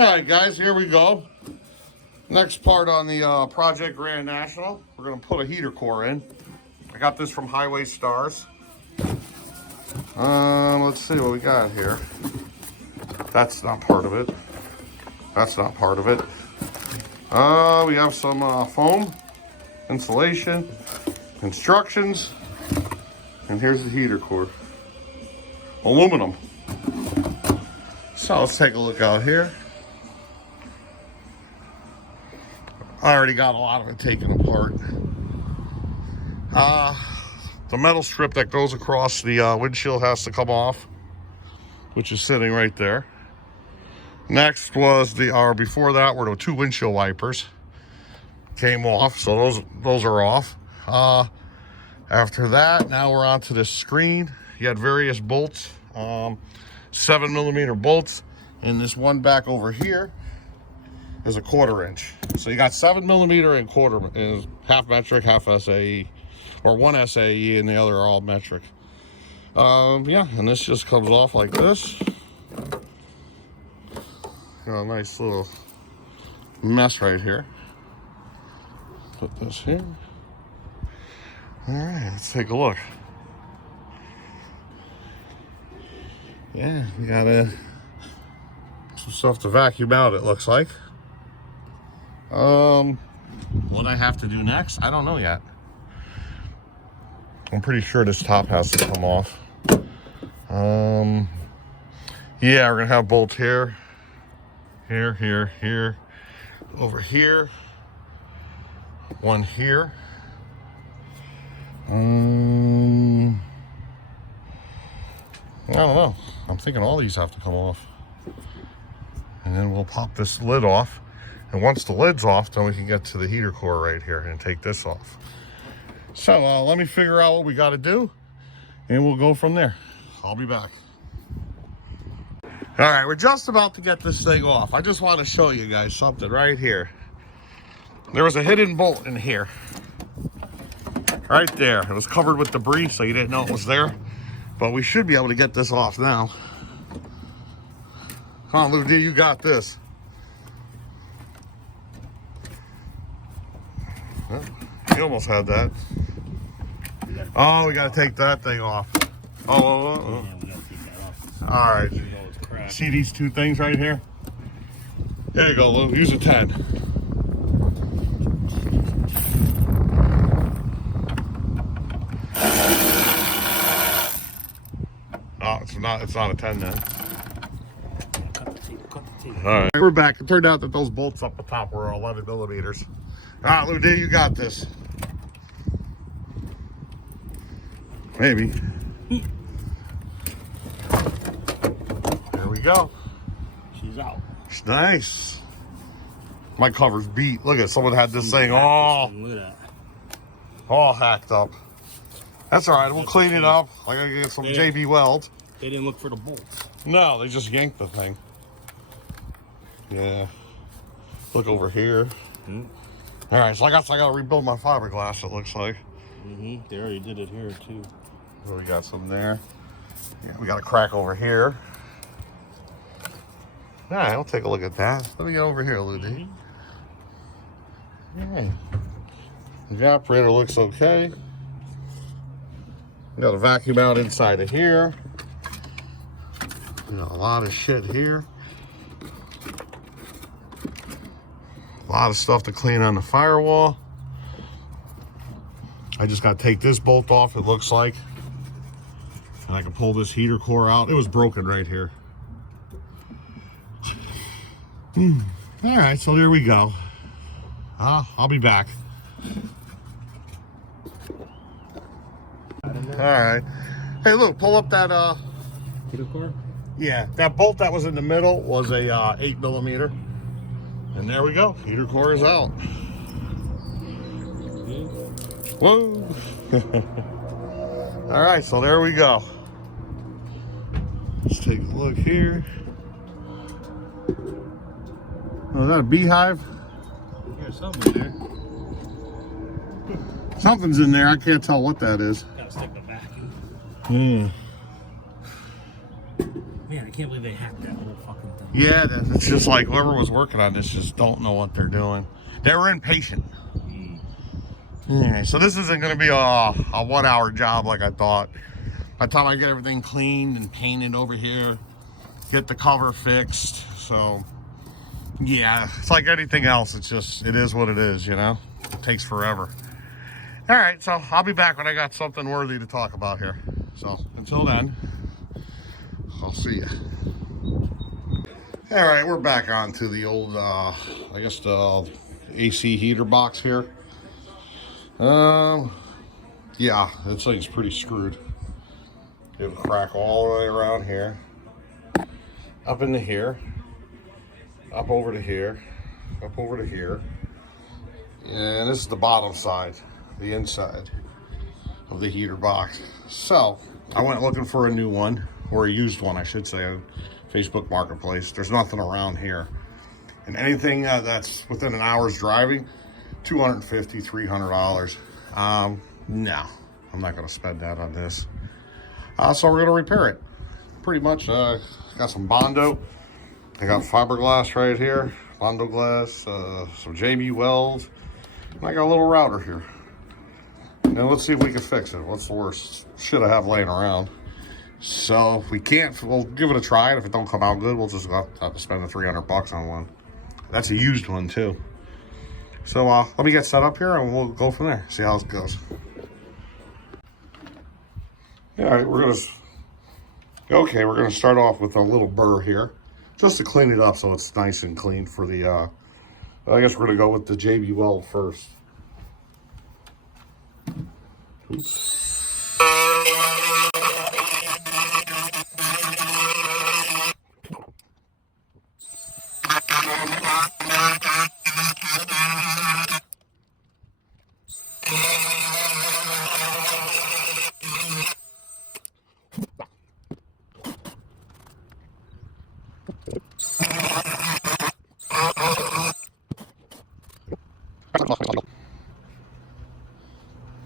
Alright guys, here we go. Next part on the Project Grand National. We're going to put a heater core in. I got this from Highway Stars. Let's see what we got here. That's not part of it. That's not part of it. We have some foam, insulation, instructions, and here's the heater core. Aluminum. So let's take a look out here. I already got a lot of it taken apart. The metal strip that goes across the windshield has to come off, which is sitting right there. Next was before that were the two windshield wipers. Came off, so those are off. After that, now we're onto this screen. You had various bolts, 7mm bolts, and this one back over here is a 1/4 inch. So you got 7mm and quarter, and half metric, half SAE, or one SAE and the other are all metric. Yeah, and this just comes off like this. Got a nice little mess right here. Put this here. All right, let's take a look. Yeah, we got some stuff to vacuum out, it looks like. What I have to do next, I don't know yet. I'm pretty sure this top has to come off. Yeah, we're gonna have bolts here, here, over here, one here. I don't know. I'm thinking all these have to come off. And then we'll pop this lid off. And once the lid's off, then we can get to the heater core right here and take this off. So let me figure out what we got to do, and we'll go from there. I'll be back. All right, we're just about to get this thing off. I just want to show you guys something right here. There was a hidden bolt in here. Right there. It was covered with debris, so you didn't know it was there. But we should be able to get this off now. Come on, Lou D, you got this. Well, you almost had that. Oh, we got to take that thing off. Oh. Yeah, we got to take that off. All right. See these two things right here? There you go, Lou. Use a 10. Oh, it's not a 10 then. All right, we're back. It turned out that those bolts up the top were 11mm. All right, Lou D, you got this. Maybe. There we go. She's out. It's nice. My cover's beat. Look at someone had this thing all hacked up. That's all right. We'll clean it up. I gotta get some JB Weld. They didn't look for the bolts. No, they just yanked the thing. Yeah. Look over here. Mm-hmm. All right, so I gotta rebuild my fiberglass, it looks like. Mm-hmm. They already did it here too. So we got some there. Yeah, we got a crack over here. All right, we'll take a look at that. Let me get over here, Lou D. Yeah. The operator looks okay. We got a vacuum out inside of here. We got a lot of shit here. A lot of stuff to clean on the firewall. I just got to take this bolt off, it looks like. And I can pull this heater core out. It was broken right here. All right, so there we go. I'll be back. All right. Hey, look, pull up that heater core? Yeah, that bolt that was in the middle was a 8mm. And there we go. Heater core is out. Whoa. All right, so there we go. Let's take a look here. Oh, is that a beehive? There's something in there. Something's in there. I can't tell what that is. Gotta stick the vacuum. Man, I can't believe they hacked that whole fucking thing. Yeah, it's just like whoever was working on this just don't know what they're doing. They were impatient. Yeah, so this isn't going to be a 1 hour job like I thought. By the time I get everything cleaned and painted over here, get the cover fixed. So yeah, it's like anything else. It's just, it is what it is, you know? It takes forever. All right, so I'll be back when I got something worthy to talk about here. So until then, I'll see you. All right, we're back on to the old, I guess the AC heater box here. Yeah, this thing's pretty screwed. You have a crack all the way around here, up into here, up over to here, up over to here. And this is the bottom side, the inside of the heater box. So I went looking for a new one, or a used one, I should say, on Facebook Marketplace. There's nothing around here. And anything that's within an hour's driving, $250, $300. No, I'm not gonna spend that on this. So we're gonna repair it. Pretty much, got some Bondo. I got fiberglass right here, Bondo glass, some JB Weld, and I got a little router here. Now let's see if we can fix it. What's the worst shit I have laying around? So if we can't, we'll give it a try. And if it don't come out good, we'll just have to spend the 300 bucks on one. That's a used one too. So let me get set up here and we'll go from there. See how it goes. All right, we're gonna start off with a little burr here, just to clean it up so it's nice and clean for the, I guess we're gonna go with the JB Weld first. Oops.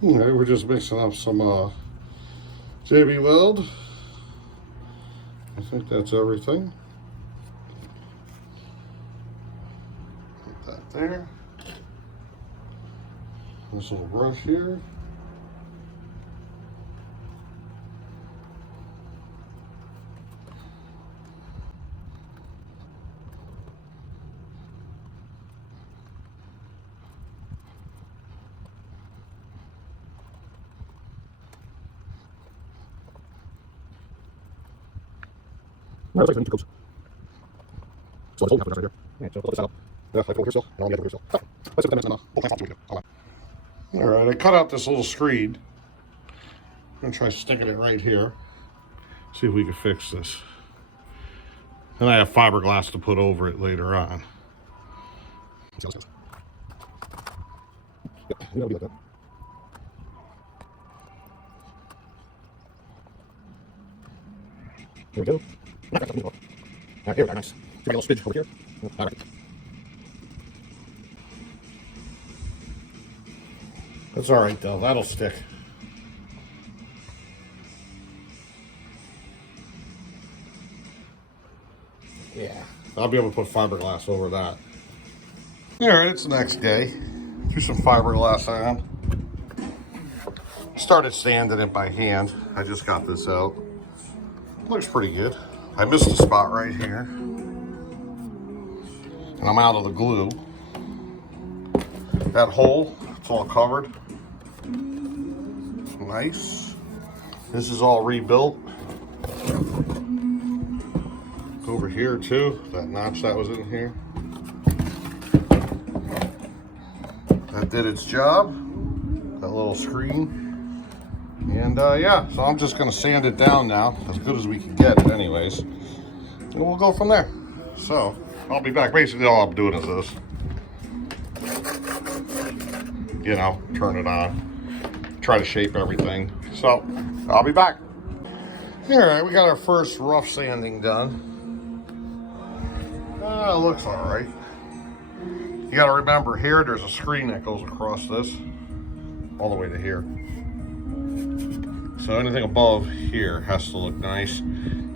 Okay, we're just mixing up some JB Weld. I think that's everything. Put that there. This little brush here. No, it's like 2 coats. So it's holding up right here. Yeah, so put this out. Yeah, I pull here still. No, I got to here still. Let's see what that is. We'll plant something we do. All right, I cut out this little screed. I'm gonna try sticking it right here. See if we can fix this. And I have fiberglass to put over it later on. Let's see how this goes. Yep, it'll be like that. Here we go. Here we go, nice. Got a little spidge over here. All right. That's all right though, that'll stick. Yeah, I'll be able to put fiberglass over that. All right, it's the next day. Threw some fiberglass on. Started sanding it by hand. I just got this out. Looks pretty good. I missed a spot right here. And I'm out of the glue. That hole, it's all covered. Nice. This is all rebuilt. Over here too, that notch that was in here. That did its job. That little screen. And yeah, so I'm just gonna sand it down now, as good as we can get it anyways. And we'll go from there. So, I'll be back. Basically all I'm doing is this. You know, turn it on. Try to shape everything. So, I'll be back. All right, we got our first rough sanding done. It looks all right. You gotta remember here, there's a screen that goes across this, all the way to here. So anything above here has to look nice.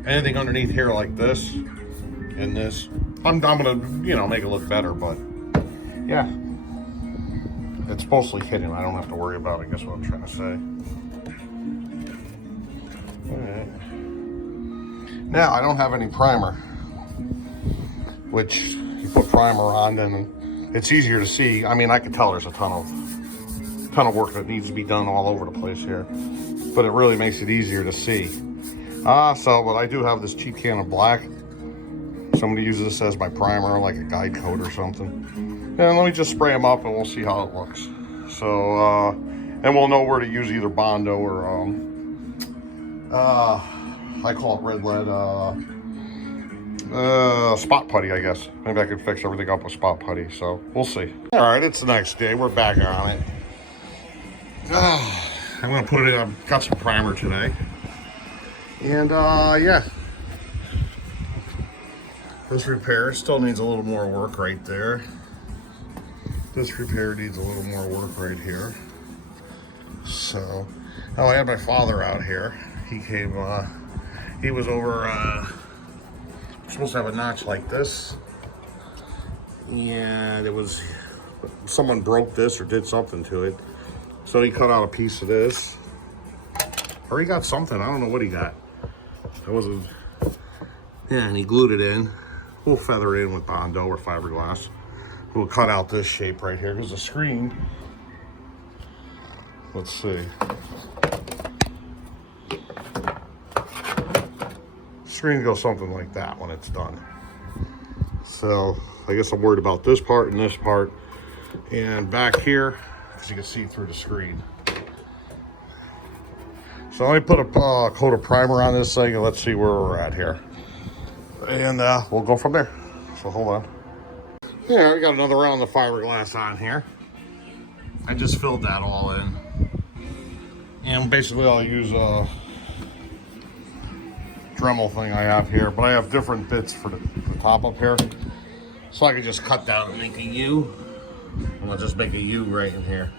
anything underneath here like this and this, I'm gonna, you know, make it look better, but yeah. It's mostly hidden. I don't have to worry about it. I guess what I'm trying to say. Alright. Now, I don't have any primer, which you put primer on, then it's easier to see. I mean, I can tell there's a ton of work that needs to be done all over the place here, but it really makes it easier to see. But I do have this cheap can of black. Somebody uses this as my primer, like a guide coat or something. And let me just spray them up and we'll see how it looks. So, and we'll know where to use either Bondo or, I call it red lead, spot putty, I guess. Maybe I could fix everything up with spot putty, so we'll see. All right, it's the next day. We're back on it. I'm gonna put it in, I've got some primer today. And, yeah. This repair still needs a little more work right there. This repair needs a little more work right here. So, I had my father out here. He came, he was over, supposed to have a notch like this. And it was, someone broke this or did something to it. So he cut out a piece of this. Or he got something, I don't know what he got. It wasn't, yeah, and he glued it in. We'll feather it in with Bondo or fiberglass. We'll cut out this shape right here because the screen, let's see. Screen goes something like that when it's done. So I guess I'm worried about this part and this part. And back here, because you can see through the screen. So let me put a coat of primer on this thing and let's see where we're at here. And we'll go from there. So hold on. Yeah, we got another round of fiberglass on here. I just filled that all in. And basically I'll use a Dremel thing I have here, but I have different bits for the top up here. So I can just cut down and make a U. And I'll just make a U right in here.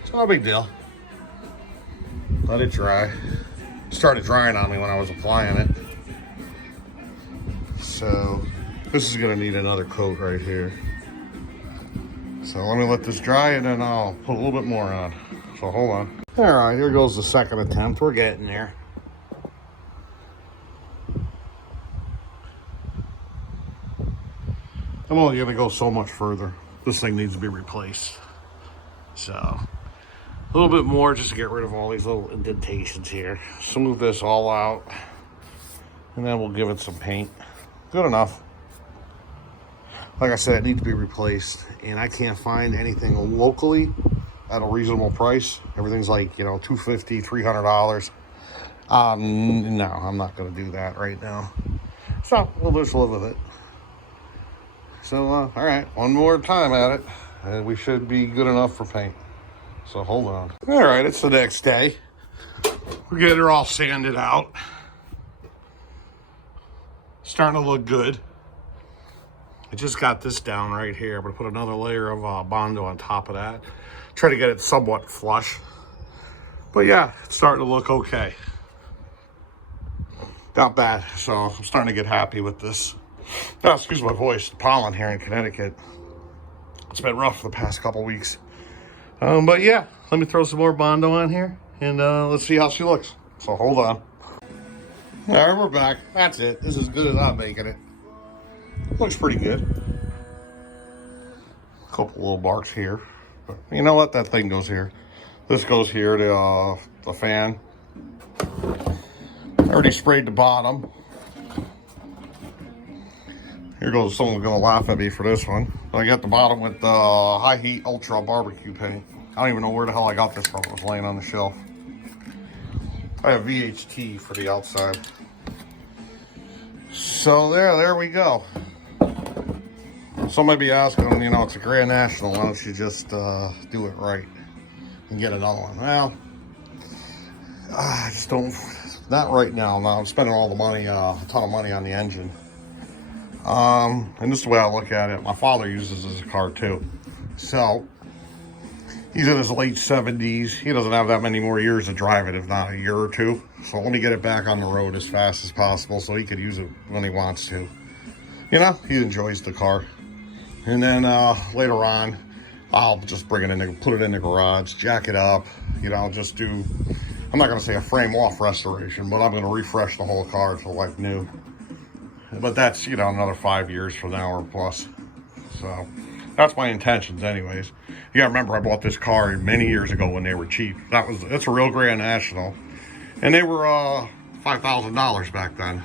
It's no big deal. Let it dry. It started drying on me when I was applying it. So this is gonna need another coat right here. So let me let this dry and then I'll put a little bit more on. So hold on. All right, here goes the second attempt. We're getting there. I'm only gonna go so much further. This thing needs to be replaced. So a little bit more just to get rid of all these little indentations here. Smooth this all out. And then we'll give it some paint. Good enough. Like I said, it needs to be replaced. And I can't find anything locally at a reasonable price. Everything's like, you know, $250, $300. No, I'm not going to do that right now. So we'll just live with it. So, all right, one more time at it. And we should be good enough for paint. So hold on. All right, it's the next day. We're getting her all sanded out. Starting to look good. I just got this down right here. I'm gonna put another layer of Bondo on top of that. Try to get it somewhat flush. But yeah, it's starting to look okay. Not bad, so I'm starting to get happy with this. Oh, excuse my voice, the pollen here in Connecticut. It's been rough for the past couple weeks. But yeah, let me throw some more Bondo on here and let's see how she looks. So hold on. All right, we're back. That's it. This is as good as I'm making it. Looks pretty good. A couple little marks here. But you know what? That thing goes here. This goes here to the fan. I already sprayed the bottom. Here goes, someone's gonna laugh at me for this one. But I got the bottom with the high heat ultra barbecue paint. I don't even know where the hell I got this from. It was laying on the shelf. I have VHT for the outside. So there we go. Some might be asking, you know, it's a Grand National. Why don't you just do it right and get another one? Well, I just don't. Not right now. No, I'm spending all the money, a ton of money on the engine. And this is the way I look at it. My father uses this car too. So He's in his late 70s. He doesn't have that many more years to drive it, if not a year or two. So let me get it back on the road as fast as possible so he could use it when he wants to. You know, he enjoys the car. And then later on, I'll just bring it in, put it in the garage, jack it up. You know, just do, I'm not going to say a frame off restoration, but I'm going to refresh the whole car to like new. But that's, you know, another 5 years from now or plus. So that's my intentions anyways. You gotta remember, I bought this car many years ago when they were cheap. It's a real Grand National. And they were $5,000 back then.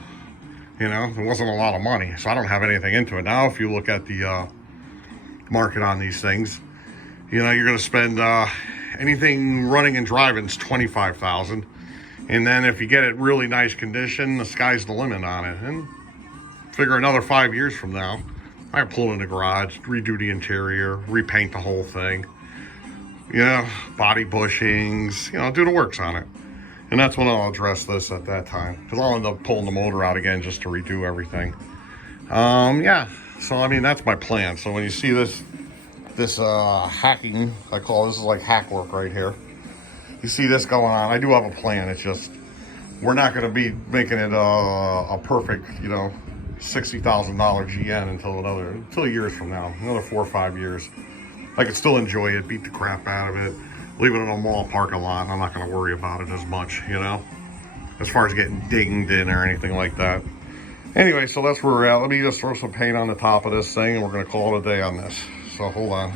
You know, it wasn't a lot of money. So I don't have anything into it. Now if you look at the market on these things, you know, you're gonna spend anything running and driving is $25,000. And then if you get it really nice condition, the sky's the limit on it. And figure another 5 years from now, I pull it in the garage, redo the interior, repaint the whole thing. You know, body bushings, you know, do the works on it. And that's when I'll address this at that time. Because I'll end up pulling the motor out again just to redo everything. Yeah, so I mean, that's my plan. So when you see this hacking, I call this is like hack work right here. You see this going on, I do have a plan. It's just, we're not going to be making it a perfect, you know, $60,000 GN until years from now, another 4 or 5 years. I can still enjoy it, beat the crap out of it, leave it in a mall parking lot, and I'm not going to worry about it as much, you know, as far as getting dinged in or anything like that. Anyway, so that's where we're at. Let me just throw some paint on the top of this thing, and we're going to call it a day on this. So hold on.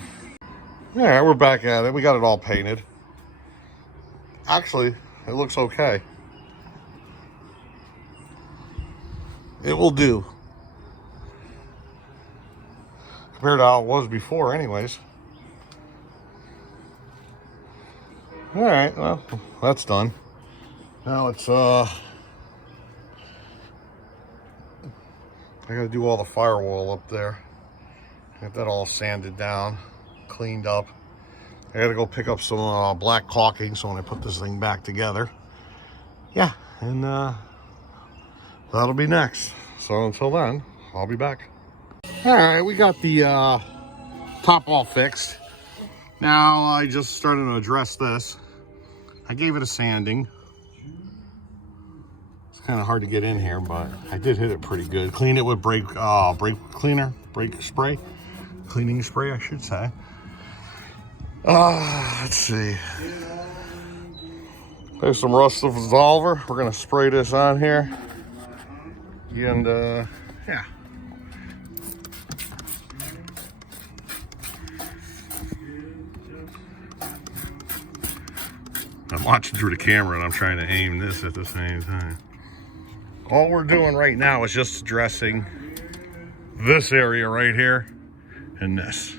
All right, we're back at it. We got it all painted. Actually, it looks okay. It will do. Compared to how it was before anyways. Alright, well, that's done. Now it's, I gotta do all the firewall up there. Get that all sanded down, cleaned up. I gotta go pick up some black caulking so when I put this thing back together. Yeah, and that'll be next. So until then, I'll be back. All right, we got the top all fixed. Now I just started to address this. I gave it a sanding. It's kind of hard to get in here, but I did hit it pretty good. Clean it with brake spray, cleaning spray, I should say. Let's see. There's some rust dissolver. We're gonna spray this on here. And yeah. I'm watching through the camera and I'm trying to aim this at the same time. All we're doing right now is just addressing this area right here and this.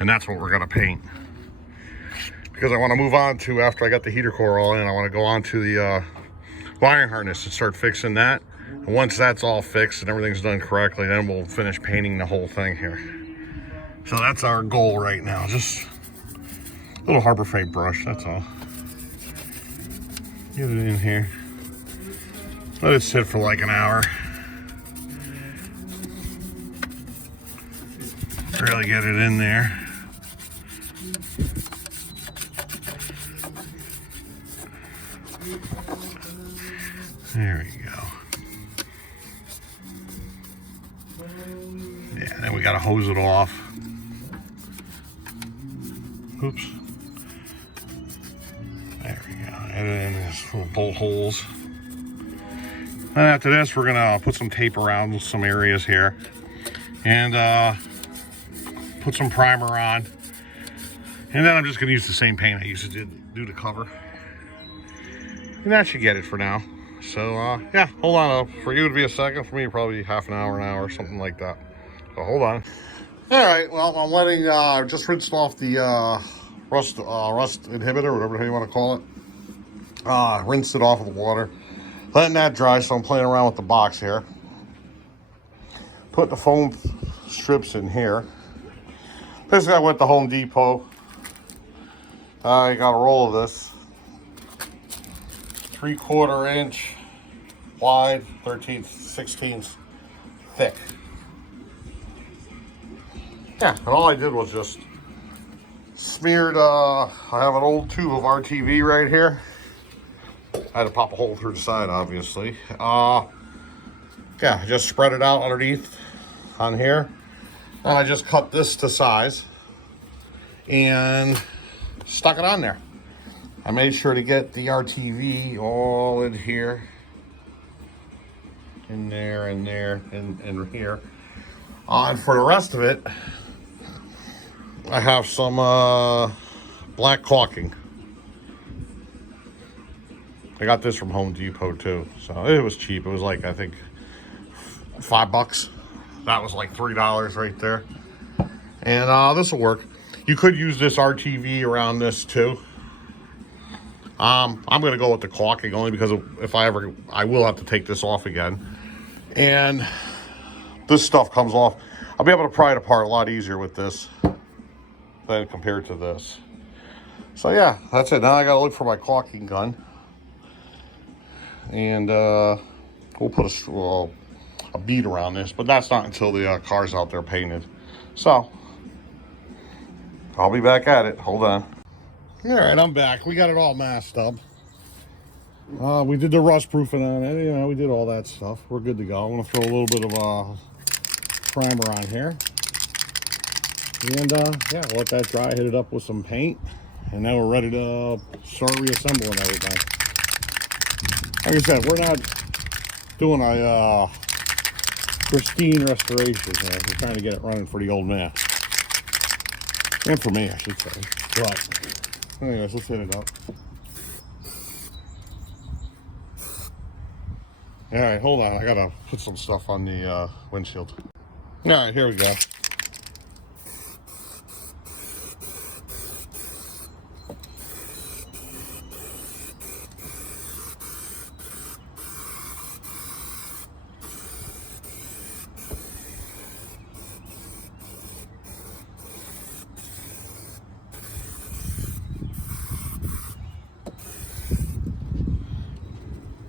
And that's what we're gonna paint. Because I want to move on to, after I got the heater core all in, I want to go on to the wiring harness and start fixing that. And once that's all fixed and everything's done correctly, then we'll finish painting the whole thing here. So that's our goal right now. Just a little Harbor Freight brush, that's all. Get it in here. Let it sit for like an hour. Really get it in there. There we go. Yeah, then we gotta hose it off. Oops. There we go. And then these little bolt holes. And after this, we're gonna put some tape around some areas here. And put some primer on. And then I'm just gonna use the same paint I used to do the cover. And that should get it for now. So yeah, hold on. For you to be a second, for me probably half an hour, something like that. So hold on. All right, well, I'm letting just rinsed off the rust inhibitor, whatever you want to call it. Rinsed it off with the water, letting that dry. So I'm playing around with the box here. Put the foam strips in here. Basically, I went to Home Depot. I got a roll of this. 3/4 inch wide, 13th, 16th thick. Yeah, and all I did was just Smeared, I have an old tube of RTV right here. I had to pop a hole through the side, obviously. Yeah, I just spread it out underneath on here. And I just cut this to size and stuck it on there. I made sure to get the RTV all in here. In there, and there, and here. And for the rest of it, I have some black caulking. I got this from Home Depot too, so it was cheap. It was like, I think, $5. That was like $3 right there. And this will work. You could use this RTV around this too. I'm gonna go with the caulking only because if I will have to take this off again. And this stuff comes off. I'll be able to pry it apart a lot easier with this than compared to this. So yeah, that's it. Now I gotta look for my caulking gun. And we'll put a bead around this, but that's not until the car's out there painted. So I'll be back at it. Hold on. All right, I'm back. We got it all masked up. We did the rust proofing on it. You know, we did all that stuff. We're good to go. I'm gonna throw a little bit of primer on here, and yeah, let that dry. Hit it up with some paint, and now we're ready to start reassembling everything. Like I said, we're not doing a pristine restoration here. We're trying to get it running for the old man, and for me, I should say. But anyways, let's hit it up. All right, hold on. I gotta put some stuff on the windshield. All right, here we go.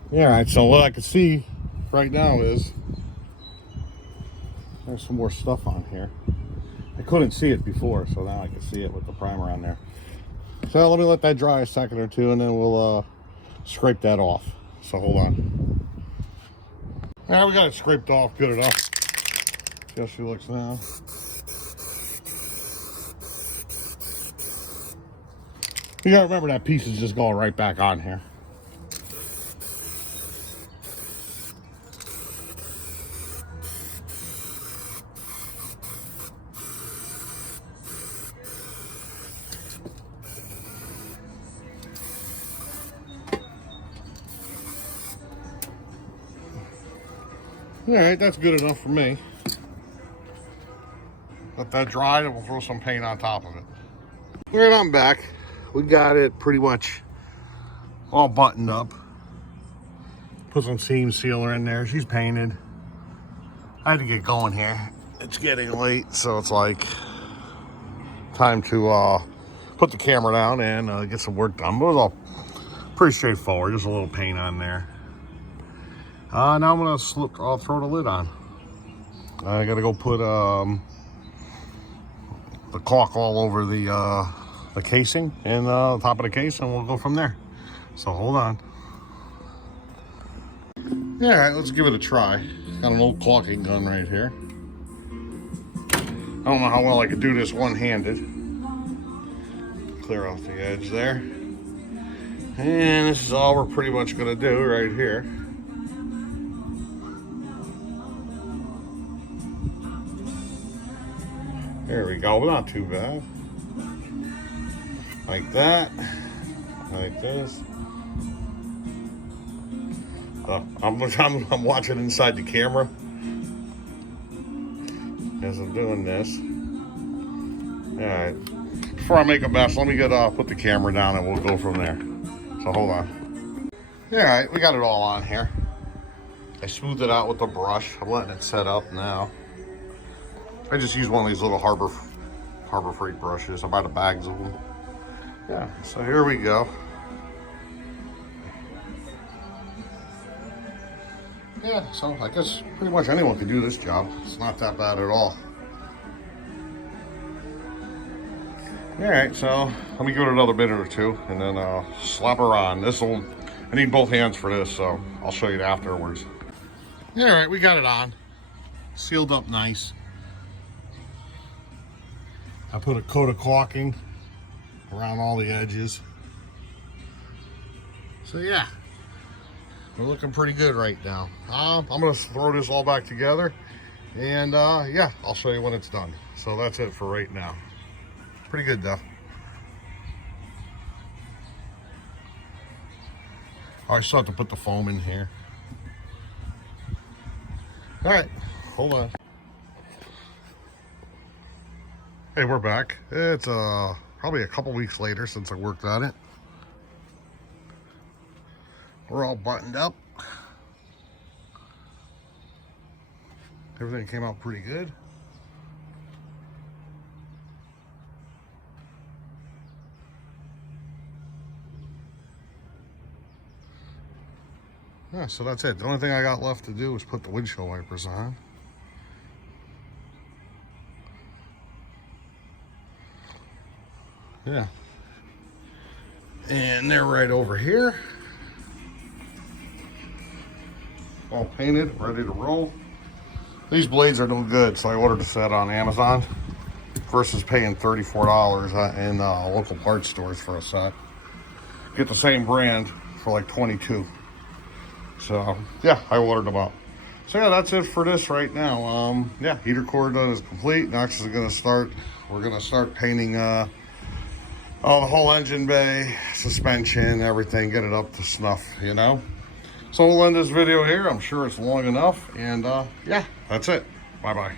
All right, so what I can see right now is there's some more stuff on here. I couldn't see it before, so now I can see it with the primer on there. So let me let that dry a second or two, and then we'll scrape that off. So hold on. All right, we got it scraped off good enough. See how she looks now. You gotta remember that piece is just going right back on here. All right, that's good enough for me. Let that dry, and we'll throw some paint on top of it. All right, I'm back. We got it pretty much all buttoned up. Put some seam sealer in there. She's painted. I had to get going here. It's getting late, so it's like time to put the camera down and get some work done. But it was all pretty straightforward. Just a little paint on there. Now I'm gonna I'll throw the lid on. I gotta go put the caulk all over the casing and the top of the case, and we'll go from there. So hold on. All right, let's give it a try. Got an old caulking gun right here. I don't know how well I could do this one-handed. Clear off the edge there. And this is all we're pretty much gonna do right here. There we go, not too bad. Like that, like this. I'm watching inside the camera as I'm doing this. All right, before I make a mess, let me put the camera down and we'll go from there. So hold on. All right, we got it all on here. I smoothed it out with the brush. I'm letting it set up now. I just use one of these little Harbor Freight brushes. I buy the bags of them. Yeah, so here we go. Yeah, so I guess pretty much anyone can do this job. It's not that bad at all. All right, so let me give it another minute or two and then slap her on. I need both hands for this, so I'll show you afterwards. All right, we got it on. Sealed up nice. I put a coat of caulking around all the edges. So yeah, we're looking pretty good right now. I'm gonna throw this all back together and yeah, I'll show you when it's done. So that's it for right now. Pretty good though. Oh, I still have to put the foam in here. All right, hold on. Hey, we're back. It's probably a couple weeks later since I worked on it. We're all buttoned up. Everything came out pretty good. Yeah, so that's it. The only thing I got left to do is put the windshield wipers on. Yeah. And they're right over here. All painted, ready to roll. These blades are doing good, so I ordered a set on Amazon versus paying $34 in local parts stores for a set. Get the same brand for like $22. So yeah, I ordered them up. So yeah, that's it for this right now. Yeah, heater core done is complete. Next is gonna start. We're gonna start painting the whole engine bay, suspension, everything. Get it up to snuff, you know. So we'll end this video here. I'm sure it's long enough. And yeah, that's it. Bye bye.